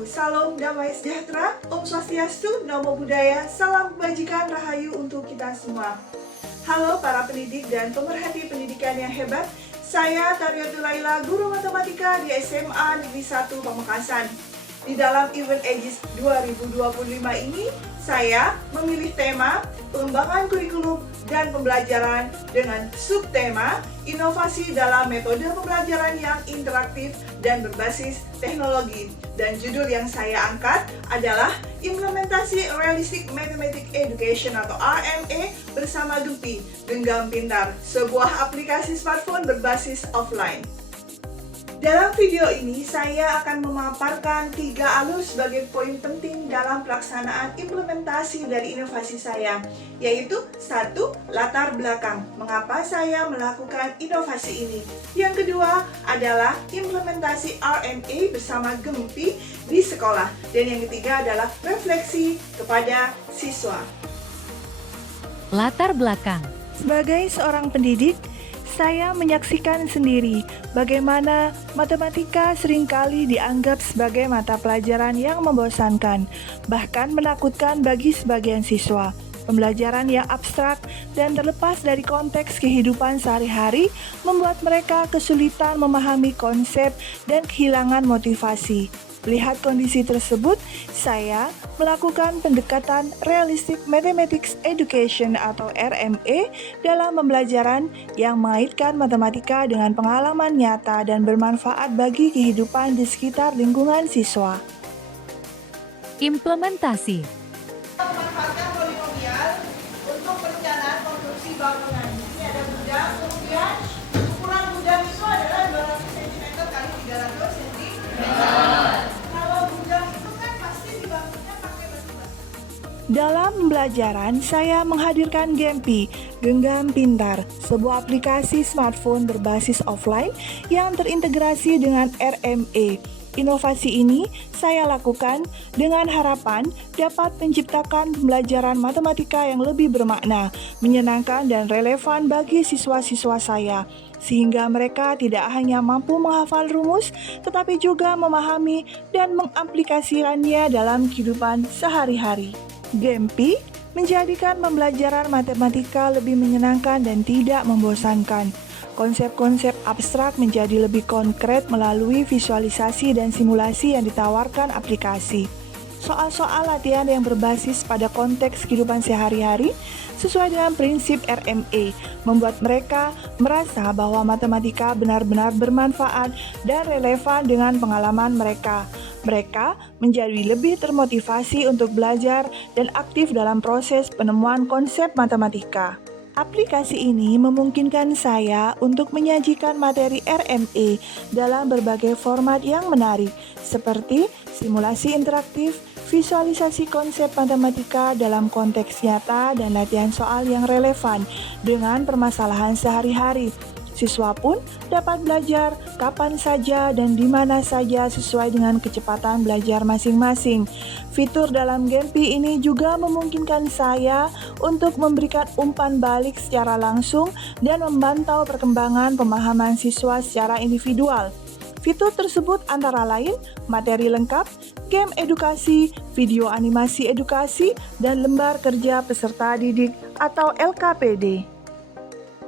wabarakatuh. Salam damai sejahtera, Om Swastiastu, Namo Buddhaya, salam kebajikan rahayu untuk kita semua. Halo para pendidik dan pemerhati pendidikan yang hebat. Saya Tariatul Laila, guru matematika di SMA Negeri 1 Pamekasan. Di dalam Event Aegis 2025 ini, saya memilih tema pengembangan kurikulum dan pembelajaran dengan subtema inovasi dalam metode pembelajaran yang interaktif dan berbasis teknologi. Dan judul yang saya angkat adalah Implementasi Realistic Mathematics Education atau RME bersama Gempi, Genggam Pintar, sebuah aplikasi smartphone berbasis offline. Dalam video ini, saya akan memaparkan 3 alur sebagai poin penting dalam pelaksanaan implementasi dari inovasi saya, yaitu 1. Latar belakang, mengapa saya melakukan inovasi ini. Yang kedua adalah implementasi RMA bersama Gempi di sekolah. Dan yang ketiga adalah refleksi kepada siswa. Latar belakang. Sebagai seorang pendidik, saya menyaksikan sendiri bagaimana matematika seringkali dianggap sebagai mata pelajaran yang membosankan, bahkan menakutkan bagi sebagian siswa. Pembelajaran yang abstrak dan terlepas dari konteks kehidupan sehari-hari membuat mereka kesulitan memahami konsep dan kehilangan motivasi. Melihat kondisi tersebut, saya melakukan pendekatan Realistic Mathematics Education atau RME dalam pembelajaran yang mengaitkan matematika dengan pengalaman nyata dan bermanfaat bagi kehidupan di sekitar lingkungan siswa. Implementasi. Memanfaatkan polinomial untuk perencanaan konstruksi bangunan. Ini ada gudang, kemudian ukuran gudang itu adalah 200 cm kali 300 cm. Kalau gudang itu kan pasti dibangunnya pakai batu bata. Dalam pembelajaran, saya menghadirkan Gempi, Genggam Pintar, sebuah aplikasi smartphone berbasis offline yang terintegrasi dengan RME. Inovasi ini saya lakukan dengan harapan dapat menciptakan pembelajaran matematika yang lebih bermakna, menyenangkan dan relevan bagi siswa-siswa saya, sehingga mereka tidak hanya mampu menghafal rumus, tetapi juga memahami dan mengaplikasikannya dalam kehidupan sehari-hari. Gempi menjadikan pembelajaran matematika lebih menyenangkan dan tidak membosankan. Konsep-konsep abstrak menjadi lebih konkret melalui visualisasi dan simulasi yang ditawarkan aplikasi. Soal-soal latihan yang berbasis pada konteks kehidupan sehari-hari sesuai dengan prinsip RME membuat mereka merasa bahwa matematika benar-benar bermanfaat dan relevan dengan pengalaman mereka. Mereka menjadi lebih termotivasi untuk belajar dan aktif dalam proses penemuan konsep matematika. Aplikasi ini memungkinkan saya untuk menyajikan materi RME dalam berbagai format yang menarik, seperti simulasi interaktif, visualisasi konsep matematika dalam konteks nyata, dan latihan soal yang relevan dengan permasalahan sehari-hari. Siswa pun dapat belajar kapan saja dan di mana saja sesuai dengan kecepatan belajar masing-masing. Fitur dalam Gempi ini juga memungkinkan saya untuk memberikan umpan balik secara langsung dan memantau perkembangan pemahaman siswa secara individual. Fitur tersebut antara lain materi lengkap, game edukasi, video animasi edukasi, dan lembar kerja peserta didik atau LKPD.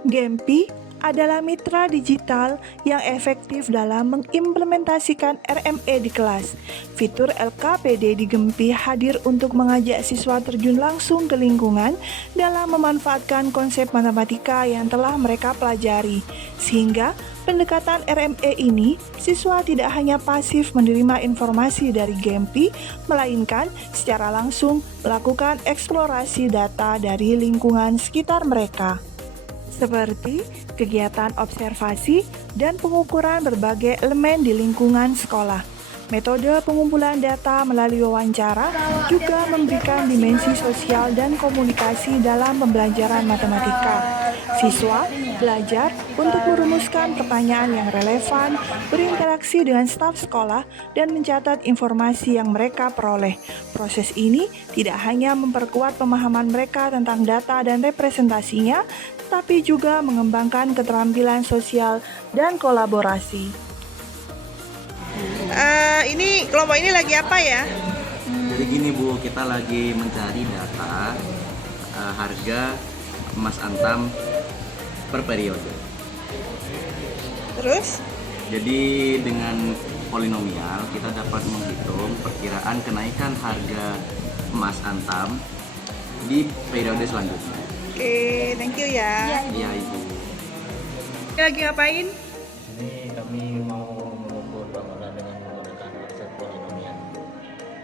Gempi adalah mitra digital yang efektif dalam mengimplementasikan RME di kelas. Fitur LKPD di Gempi hadir untuk mengajak siswa terjun langsung ke lingkungan dalam memanfaatkan konsep matematika yang telah mereka pelajari. Sehingga pendekatan RME ini, siswa tidak hanya pasif menerima informasi dari Gempi, melainkan secara langsung melakukan eksplorasi data dari lingkungan sekitar mereka, seperti kegiatan observasi dan pengukuran berbagai elemen di lingkungan sekolah. Metode pengumpulan data melalui wawancara juga memberikan dimensi sosial dan komunikasi dalam pembelajaran matematika. Siswa belajar untuk merumuskan pertanyaan yang relevan, berinteraksi dengan staf sekolah, dan mencatat informasi yang mereka peroleh. Proses ini tidak hanya memperkuat pemahaman mereka tentang data dan representasinya, tetapi juga mengembangkan keterampilan sosial dan kolaborasi. Ini kelompok ini lagi apa ya? Jadi gini Bu, kita lagi mencari data harga emas antam per periode. Terus? Jadi dengan polinomial kita dapat menghitung perkiraan kenaikan harga emas antam di periode selanjutnya. Oke, thank you ya. Iya Ibu. Ini lagi ngapain? Ini kami mau mengukur bangunan dengan menggunakan konsep polinomial.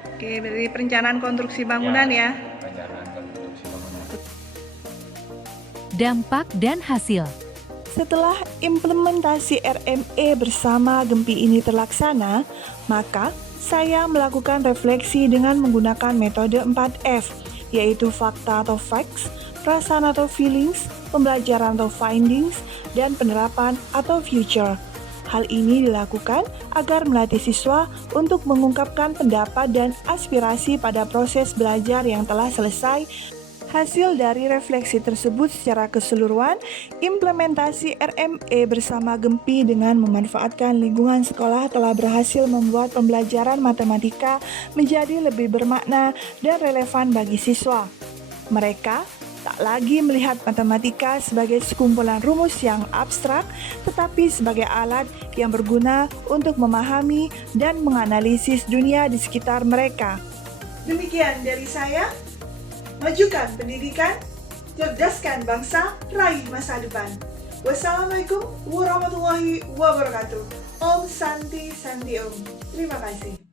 Oke, dari perencanaan konstruksi bangunan ya. Perencanaan konstruksi bangunan. Dampak dan hasil. Setelah implementasi RME bersama Gempi ini terlaksana, maka saya melakukan refleksi dengan menggunakan metode 4F, yaitu fakta atau facts, perasaan atau feelings, pembelajaran atau findings, dan penerapan atau future. Hal ini dilakukan agar melatih siswa untuk mengungkapkan pendapat dan aspirasi pada proses belajar yang telah selesai. Hasil dari refleksi tersebut secara keseluruhan, implementasi RME bersama Gempi dengan memanfaatkan lingkungan sekolah telah berhasil membuat pembelajaran matematika menjadi lebih bermakna dan relevan bagi siswa. Mereka tak lagi melihat matematika sebagai sekumpulan rumus yang abstrak, tetapi sebagai alat yang berguna untuk memahami dan menganalisis dunia di sekitar mereka. Demikian dari saya. Majukan pendidikan, cerdaskan bangsa, raih masa depan. Wassalamualaikum warahmatullahi wabarakatuh. Om Santi Santi Om. Terima kasih.